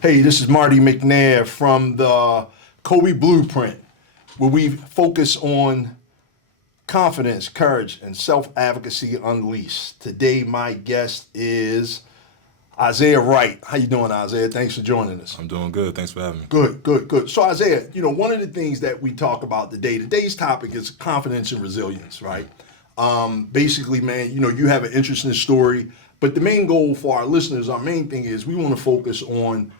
Hey, this is Marty McNair from the KOBY Blueprint, where we focus on confidence, courage, and self-advocacy unleashed. Today, my guest is Isiah Wright. How you doing, Isiah? Thanks for joining us. I'm doing good. Thanks for having me. Good. So, Isiah, one of the things that we talk about today's topic is confidence and resilience, right? Basically, man, you have an interesting story, but the main goal for our listeners, our main thing is we want to focus on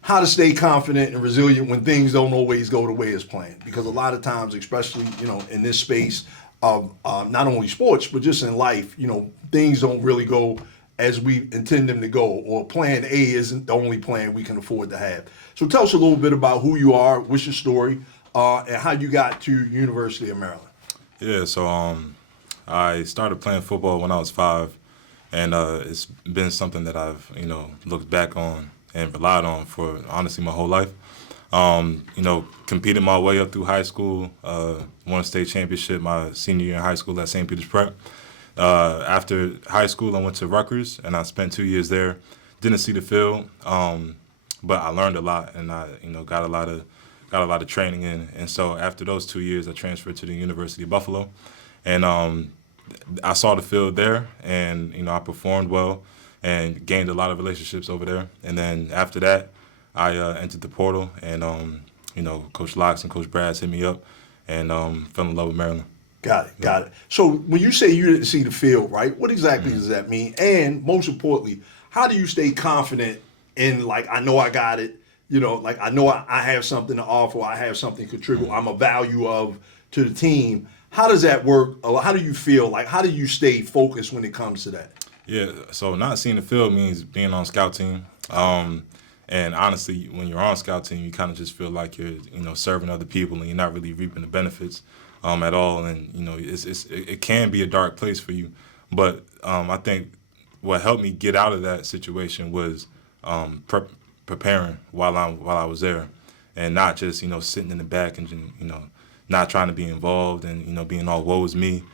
how to stay confident and resilient when things don't always go the way as planned. Because a lot of times, especially, in this space of not only sports, but just in life, things don't really go as we intend them to go, or plan A isn't the only plan we can afford to have. So tell us a little bit about who you are, what's your story, and how you got to University of Maryland. Yeah, so I started playing football when I was 5, and it's been something that I've, looked back on and relied on for honestly my whole life. Competed my way up through high school, won a state championship my senior year in high school at St. Peter's Prep. After high school, I went to Rutgers, and I spent 2 years there. Didn't see the field, but I learned a lot, and I, got a lot of training in. And so after those 2 years, I transferred to the University of Buffalo, and I saw the field there, and I performed well, and gained a lot of relationships over there. And then after that, I entered the portal, and Coach Locks and Coach Brads hit me up, and fell in love with Maryland. Got it. So when you say you didn't see the field, right, what exactly does that mean? And most importantly, how do you stay confident in, I know I got it, I know I have something to offer, I have something to contribute, I'm a value to the team. How does that work? How do you feel? How do you stay focused when it comes to that? Yeah, so not seeing the field means being on scout team. And honestly, when you're on scout team, you kind of just feel like you're, serving other people, and you're not really reaping the benefits at all. And it can be a dark place for you. But I think what helped me get out of that situation was preparing while I was there, and not just sitting in the back and not trying to be involved and being all woe is me.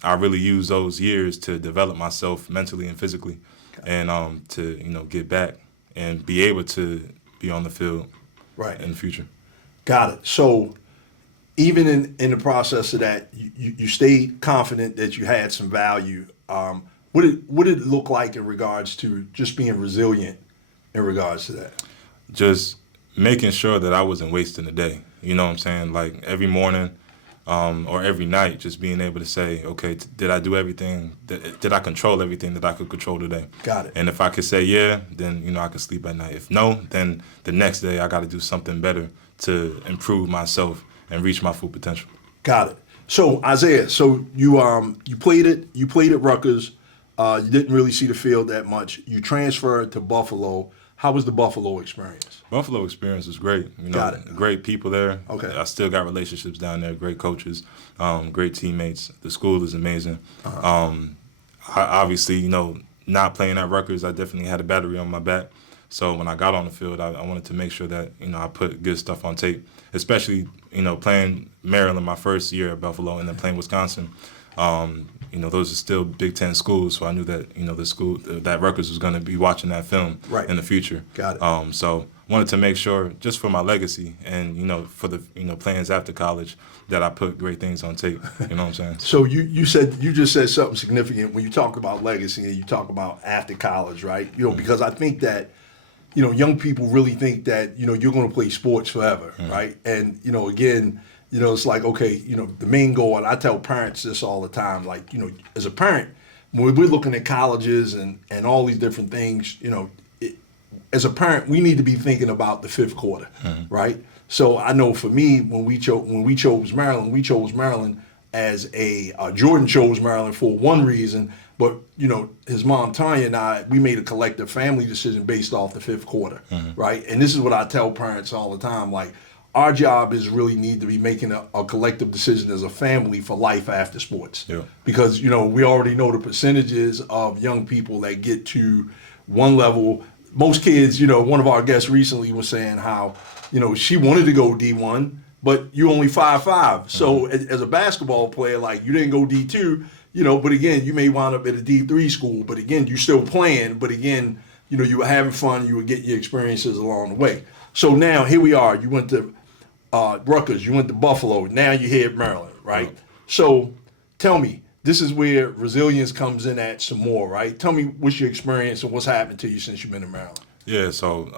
I really used those years to develop myself mentally and physically, and to get back and be able to be on the field right in the future. Got it. So even in the process of that, you stayed confident that you had some value. What did it look like in regards to just being resilient in regards to that? Just making sure that I wasn't wasting the day. You know what I'm saying? Like every morning or every night, just being able to say, okay, did I do everything? Did I control everything that I could control today? Got it. And if I could say yeah, then I could sleep at night. If no, then the next day I got to do something better to improve myself and reach my full potential. Got it. So Isiah, you played at Rutgers. You didn't really see the field that much. You transferred to Buffalo. How was the Buffalo experience? Buffalo experience was great. Got it. Great people there. Okay. I still got relationships down there. Great coaches, great teammates. The school is amazing. Obviously, not playing at Rutgers, I definitely had a battery on my back. So when I got on the field, I wanted to make sure that I put good stuff on tape. Especially playing Maryland my first year at Buffalo, and then playing Wisconsin. Those are still Big Ten schools, so I knew that the school that Rutgers was going to be watching that film right in the future. Got it. So wanted to make sure, just for my legacy and for the plans after college, that I put great things on tape. You know what I'm saying? So you just said something significant when you talk about legacy and you talk about after college, right? Because I think that young people really think that you're going to play sports forever, right? And again. It's like, okay, the main goal, and I tell parents this all the time, as a parent, when we're looking at colleges and all these different things, as a parent, we need to be thinking about the fifth quarter, right? So I know for me, when we chose Maryland as Jordan chose Maryland for one reason, but his mom Tanya and I, we made a collective family decision based off the fifth quarter, right? And this is what I tell parents all the time, our job is really need to be making a collective decision as a family for life after sports. Yeah. Because, we already know the percentages of young people that get to one level. Most kids, one of our guests recently was saying how, she wanted to go D1, but you only 5'5". So as a basketball player, you didn't go D2, but again, you may wind up at a D3 school, but again, you're still playing, but again, you were having fun, you were getting your experiences along the way. So now here we are. You went to Rutgers, you went to Buffalo, now you're here at Maryland, right? So tell me, this is where resilience comes in at some more, right? Tell me what's your experience and what's happened to you since you've been in Maryland. Yeah, so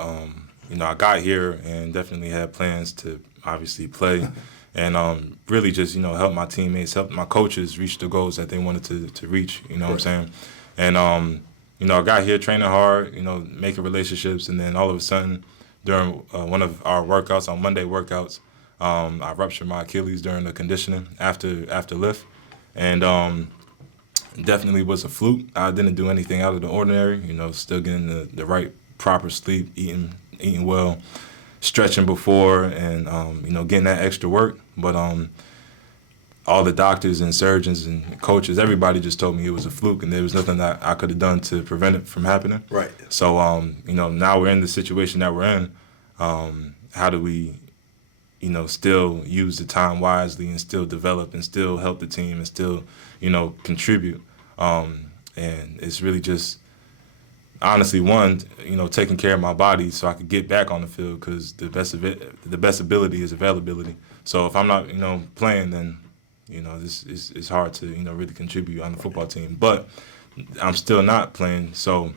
I got here and definitely had plans to obviously play, and really just help my teammates, help my coaches reach the goals that they wanted to reach. You know what I'm saying? And I got here training hard, making relationships, and then all of a sudden, during one of our workouts, on Monday workouts, I ruptured my Achilles during the conditioning after lift, and definitely was a fluke. I didn't do anything out of the ordinary. Still getting the right proper sleep, eating well, stretching before, and getting that extra work. But all the doctors and surgeons and coaches, everybody just told me it was a fluke, and there was nothing that I could have done to prevent it from happening. Right. So now we're in the situation that we're in. How do we still use the time wisely and still develop and still help the team and still contribute? And it's really just honestly, one, taking care of my body so I could get back on the field, because the best ability is availability. So if I'm not, playing, then, it's hard to, really contribute on the football team. But I'm still not playing, so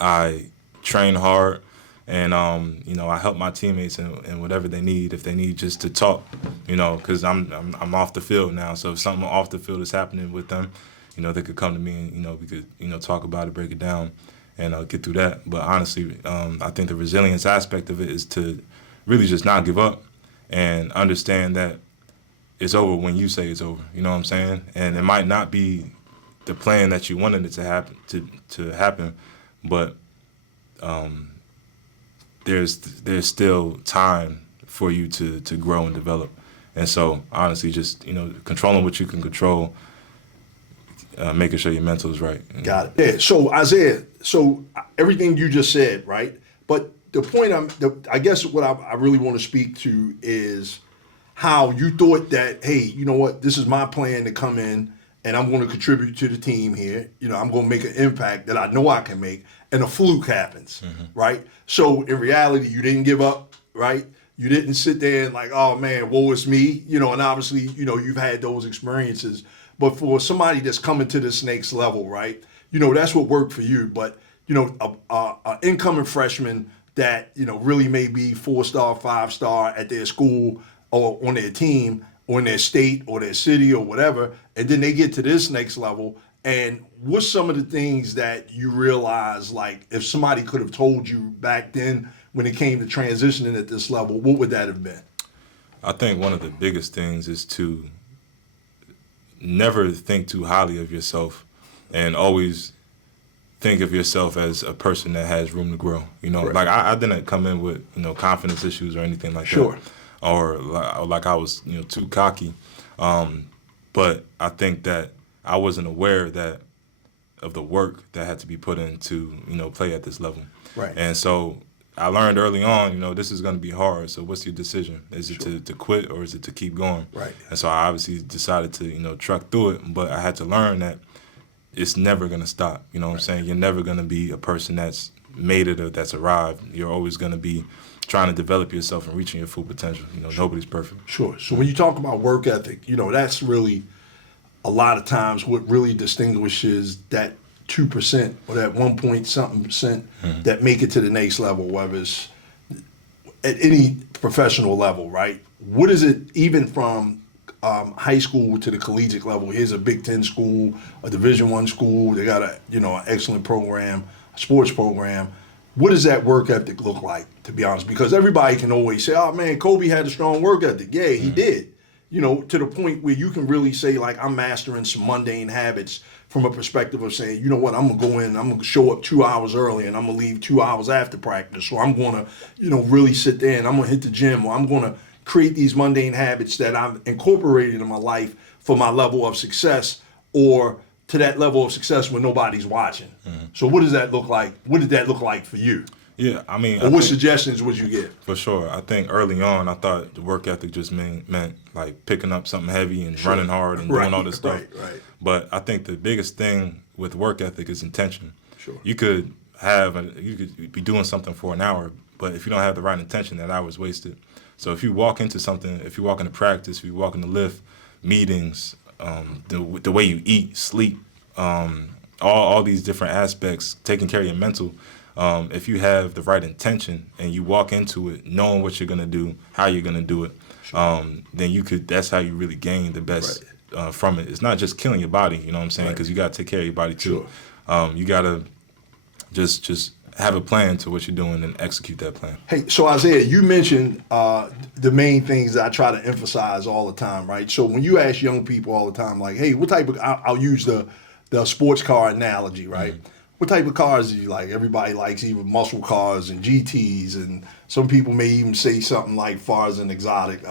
I train hard, and, I help my teammates in whatever they need. If they need just to talk, because I'm off the field now. So if something off the field is happening with them, they could come to me and, we could, talk about it, break it down, and get through that. But honestly, I think the resilience aspect of it is to really just not give up and understand that it's over when you say it's over. You know what I'm saying? And it might not be the plan that you wanted it to happen, to happen, but there's still time for you to grow and develop. And so honestly, just controlling what you can control, making sure your mental is right. Got it. Yeah. So Isiah, everything you just said, right? But the point I guess what I really want to speak to is how you thought that, hey, you know what, this is my plan to come in and I'm going to contribute to the team here. I'm going to make an impact that I know I can make, and a fluke happens, right? So in reality, you didn't give up, right? You didn't sit there and like, oh man, woe is me, and obviously, you've had those experiences. But for somebody that's coming to this next level, right, that's what worked for you. But, a incoming freshman that, really may be 4-star, 5-star at their school or on their team or in their state or their city or whatever, and then they get to this next level. And what's some of the things that you realize, like, if somebody could have told you back then when it came to transitioning at this level, what would that have been? I think one of the biggest things is to never think too highly of yourself, and always think of yourself as a person that has room to grow. Right. Like I didn't come in with confidence issues or anything like Sure. that, or like I was too cocky. But I think that I wasn't aware of the work that had to be put in to play at this level. Right. And so I learned early on, this is going to be hard. So what's your decision? Is it to quit, or is it to keep going? Right. And so I obviously decided to, truck through it. But I had to learn that it's never going to stop. You know what I'm saying? You're never going to be a person that's made it or that's arrived. You're always going to be trying to develop yourself and reaching your full potential. Nobody's perfect. Sure. So when you talk about work ethic, that's really a lot of times what really distinguishes that 2% or that 1 point something percent that make it to the next level, whether it's at any professional level, right? What is it, even from high school to the collegiate level? Here's a Big Ten school, a Division I school. They got an excellent program, a sports program. What does that work ethic look like, to be honest? Because everybody can always say, oh man, Kobe had a strong work ethic. Yeah, he did. To the point where you can really say, like, I'm mastering some mundane habits from a perspective of saying, you know what, I'm going to go in, I'm going to show up 2 hours early, and I'm going to leave 2 hours after practice. So I'm going to, really sit there and I'm going to hit the gym, or I'm going to create these mundane habits that I've incorporated in my life for my level of success, or to that level of success when nobody's watching. So what does that look like? What did that look like for you? Yeah, I mean, Or what suggestions would you give? For sure. I think early on, I thought the work ethic just meant like picking up something heavy and running hard and doing all this stuff. Right. But I think the biggest thing with work ethic is intention. Sure. You could you could be doing something for an hour, but if you don't have the right intention, that hour is wasted. So if you walk into something, if you walk into practice, if you walk into lift, meetings, the way you eat, sleep, all these different aspects, taking care of your mental, if you have the right intention and you walk into it knowing what you're gonna do, how you're gonna do it, then that's how you really gain the best from it. It's not just killing your body, you know what I'm saying? Because you gotta take care of your body too. You gotta just have a plan to what you're doing and execute that plan. Hey, so Isiah, you mentioned the main things that I try to emphasize all the time, right? So when you ask young people all the time, like, hey, what type of, I'll use the sports car analogy, right? Mm-hmm. What type of cars do you like? Everybody likes even muscle cars and GTs, and some people may even say something like far as an exotic,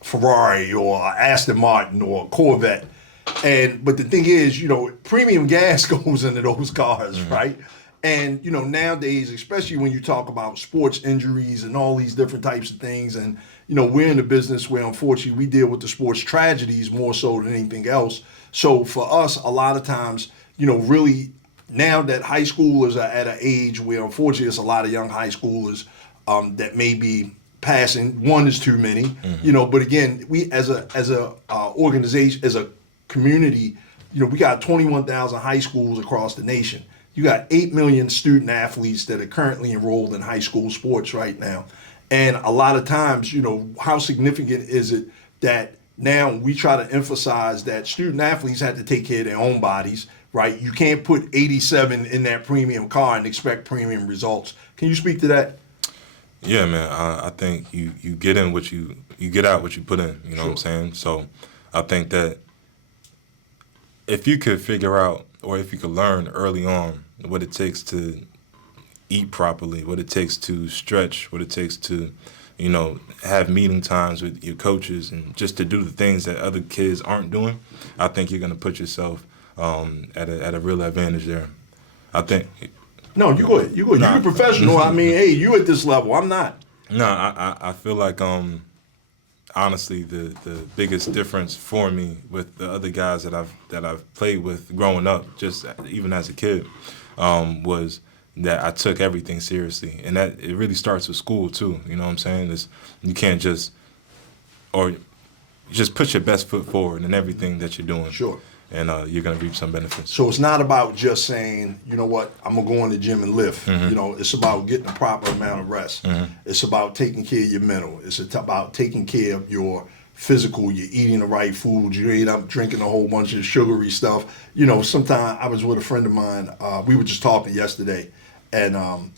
Ferrari or Aston Martin or Corvette. But the thing is, premium gas goes into those cars, right? And, nowadays, especially when you talk about sports injuries and all these different types of things, and, we're in a business where, unfortunately, we deal with the sports tragedies more so than anything else. So for us, a lot of times, really, now that high schoolers are at an age where, unfortunately, there's a lot of young high schoolers that may be passing. One is too many, but again, we as a organization, as a community, we got 21,000 high schools across the nation. You got 8 million student athletes that are currently enrolled in high school sports right now. And a lot of times, how significant is it that now we try to emphasize that student athletes have to take care of their own bodies, right? You can't put 87 in that premium car and expect premium results. Can you speak to that? Yeah, man. I think you get in what you get out what you put in. You know what I'm saying? So I think that if you could figure out, or if you could learn early on what it takes to eat properly, what it takes to stretch, what it takes to, have meeting times with your coaches, and just to do the things that other kids aren't doing, I think you're going to put yourself at a real advantage there. I think. No, you go ahead. You're a professional. I mean, hey, you at this level. I'm not. No, I feel like honestly, the biggest difference for me with the other guys that I've played with growing up, just even as a kid, was that I took everything seriously, and that it really starts with school too. You know what I'm saying? You can't just put your best foot forward in everything that you're doing. Sure. And you're going to reap some benefits. So it's not about just saying, you know what, I'm going to go in the gym and lift. Mm-hmm. It's about getting the proper amount of rest. Mm-hmm. It's about taking care of your mental. It's about taking care of your physical. You're eating the right food. You ain't up drinking a whole bunch of sugary stuff. Sometimes I was with a friend of mine. We were just talking yesterday, and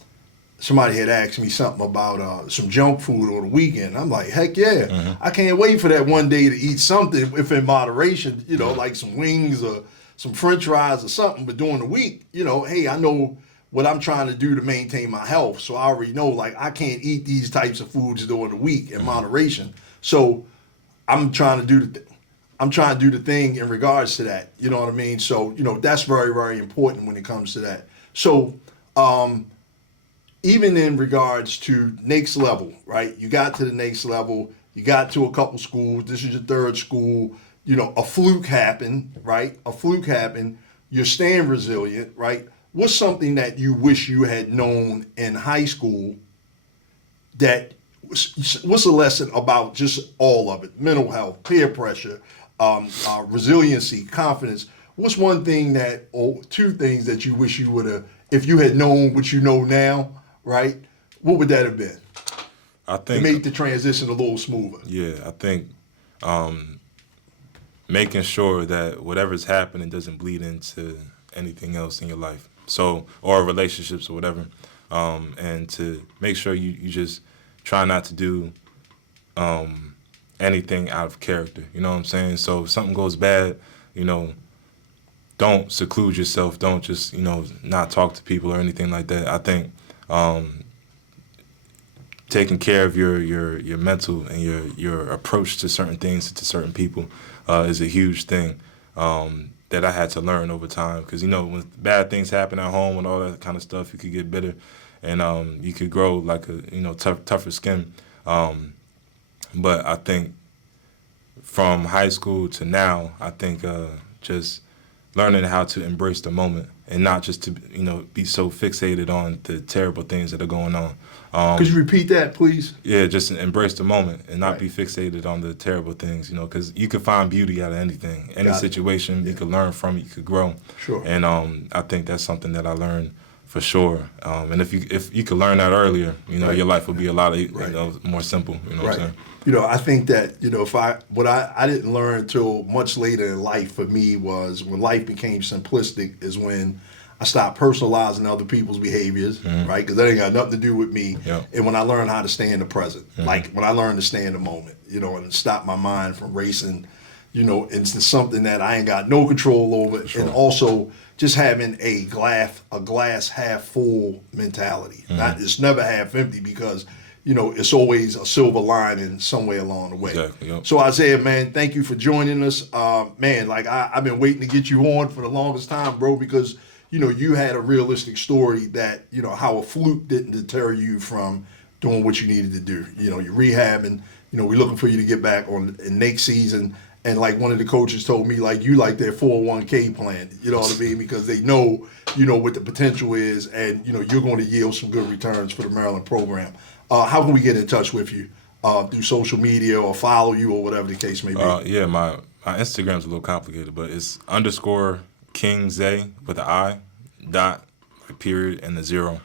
somebody had asked me something about some junk food on the weekend. I'm like, heck yeah. Mm-hmm. I can't wait for that one day to eat something, if in moderation, like some wings or some french fries or something. But during the week, hey, I know what I'm trying to do to maintain my health. So I already know, like, I can't eat these types of foods during the week in moderation. So I'm trying to do the thing in regards to that. You know what I mean? So, that's very, very important when it comes to that. So, even in regards to next level, right? You got to the next level. You got to a couple schools. This is your third school. A fluke happened, right? A fluke happened. You're staying resilient, right? What's something that you wish you had known in high school what's a lesson about just all of it? Mental health, peer pressure, resiliency, confidence. What's one thing two things that you wish you would have, if you had known what you know now, right? What would that have been? I think to make the transition a little smoother. Yeah, I think making sure that whatever's happening doesn't bleed into anything else in your life. So, or relationships or whatever. And to make sure you just try not to do anything out of character. You know what I'm saying? So if something goes bad, don't seclude yourself. Don't just, not talk to people or anything like that. I think taking care of your mental and your approach to certain things and to certain people is a huge thing that I had to learn over time. Because, when bad things happen at home and all that kind of stuff, you could get bitter and you could grow like a, tougher skin. But I think from high school to now, I think just learning how to embrace the moment and not just to be so fixated on the terrible things that are going on. Could you repeat that, please? Yeah, just embrace the moment and not be fixated on the terrible things, because you can find beauty out of anything, any situation. You can learn from it, you could grow. Sure. And I think that's something that I learned for sure. And if you could learn that earlier, your life would be a lot more simple. What I'm saying? I think that what I didn't learn until much later in life for me was when life became simplistic is when I stopped personalizing other people's behaviors, right? Because that ain't got nothing to do with me. Yep. And when I learned how to stay in the present, like when I learned to stay in the moment, and stop my mind from racing, into something that I ain't got no control over, Sure. and also just having a glass half full mentality. It's never half empty because it's always a silver lining somewhere along the way. Exactly, yep. So Isiah, man, thank you for joining us. Man, like I've been waiting to get you on for the longest time, bro, because you had a realistic story that how a fluke didn't deter you from doing what you needed to do. You're rehabbing. We're looking for you to get back in next season. And like one of the coaches told me, like you like their 401k plan, you know what I mean? Because they know, what the potential is, and you're going to yield some good returns for the Maryland program. How can we get in touch with you? Through social media or follow you or whatever the case may be? Yeah, my Instagram's a little complicated, but it's _KingZay with an I, dot, period, and a 0.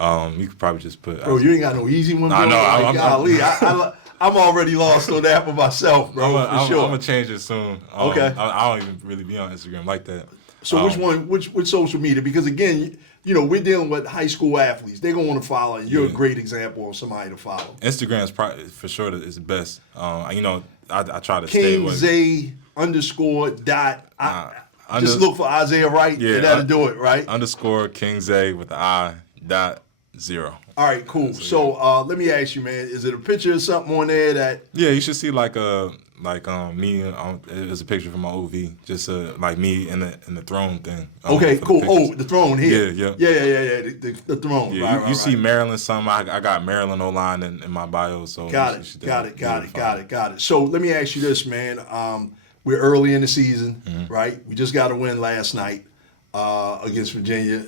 You could probably just put. Bro, you ain't got no easy one, bro. I know. Golly, I'm already lost on that for myself, bro. I'm sure. gonna change it soon. Okay. I don't even really be on Instagram like that. So which social media? Because again, we're dealing with high school athletes. They're gonna want to follow, and you're a great example of somebody to follow. Instagram is probably for sure is the best. I try to stay away. KingZay _ just look for Isiah Wright, and that'll do it, right? _KingZay with the I, dot, 0. All right, cool. So let me ask you, man, is it a picture of something on there that? Yeah, you should see me. It was a picture from my OV, just like me in the throne thing. Okay, cool. Oh, the throne here. Yeah. The throne. Yeah, right, you see Maryland. I got Maryland O-line in my bio. So got it. So let me ask you this, man. We're early in the season, right? We just got a win last night against Virginia.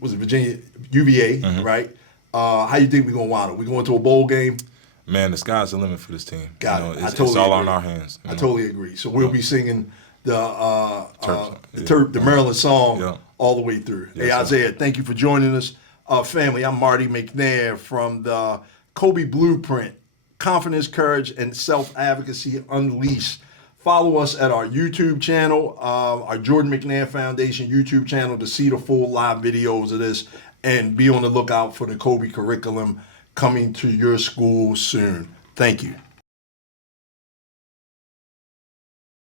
Was it Virginia UVA, right? How you think we're gonna wind up? We going to a bowl game? Man, the sky's the limit for this team. It's all on our hands. I totally agree. So we'll be singing the Maryland song all the way through. Yes, hey, Isiah, thank you for joining us. Family, I'm Marty McNair from the KOBY Blueprint, Confidence, Courage, and Self-Advocacy Unleashed. Follow us at our YouTube channel, our Jordan McNair Foundation YouTube channel to see the full live videos of this, and be on the lookout for the KOBY curriculum coming to your school soon. Thank you.